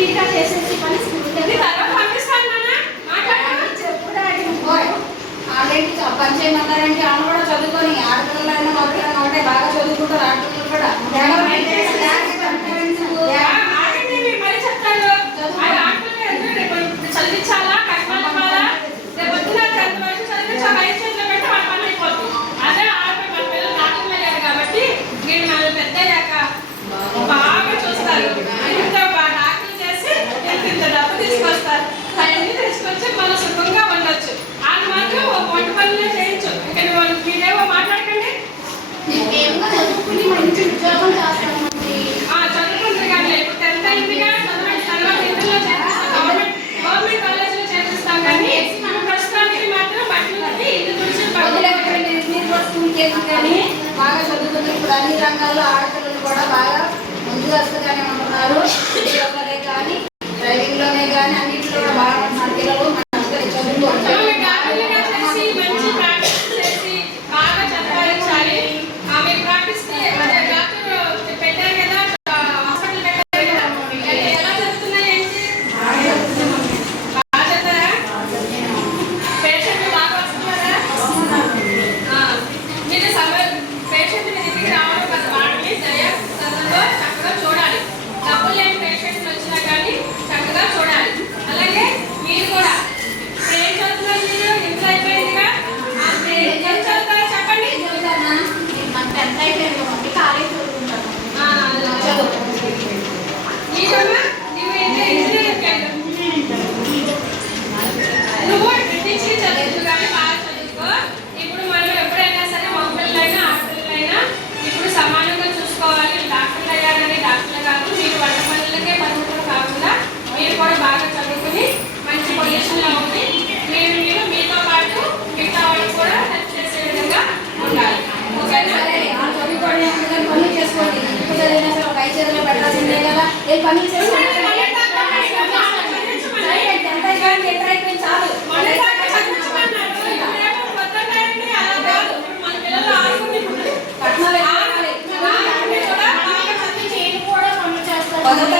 స్పీడ్గా చేసేసి పని స్కూల్కి తర్వాత పంపిస్తాను ఆల్రెడీ పని చేయమన్నారంటే ఆమె కూడా చదువుకొని ఆడపిల్లలైనా మగపిల్లలు ఒకటే బాగా చదువుకుంటారు ఆడపిల్లలు కూడా చదివించాలా కష్టాలు ఇవ్వాలా రేపు వచ్చిన 10th వరకు చదివించి వయసు పెట్టి వాళ్ళ పని అయిపోతుంది. అదే ఆడపిల్ల మన పిల్లలు డాక్టర్లు అయ్యారు కాబట్టి వీళ్ళు మనం పెద్ద అయ్యాక బాగా చూస్తారు. ఇంత డాక్టర్లు చేసి ఇంత డబ్బు తీసుకొస్తారు. అవన్నీ తీసుకొచ్చి మనం సుఖంగా ఉండొచ్చు. వాళ్ళు మాత్రం వంట పనులే చేయొచ్చు. ఇక్కడ వాళ్ళు మీరేమో మాట్లాడకండి. చదువుకుని మంచి ఉద్యోగం చేస్తామండి. చదువుకుంటారు కానీ ఇప్పుడు 10th అయిందిగా తర్వాత ఇంటర్లో చేపిస్తాం. గవర్నమెంట్ కాలేజీలో చేపిస్తాం కానీ ప్రస్తుతానికి మాత్రం బట్టలకి ఇది గురించి కానీ బాగా చదువుకుని ఇప్పుడు అన్ని రంగాల్లో ఆడపిల్లలు కూడా బాగా ముందు వస్తగానే ఉంటున్నారు. ఉద్యోగాలే కానీ డ్రైవింగ్ లోనే కానీ అన్నింటిలో కూడా బాగా మన పిల్లలు పని చాలు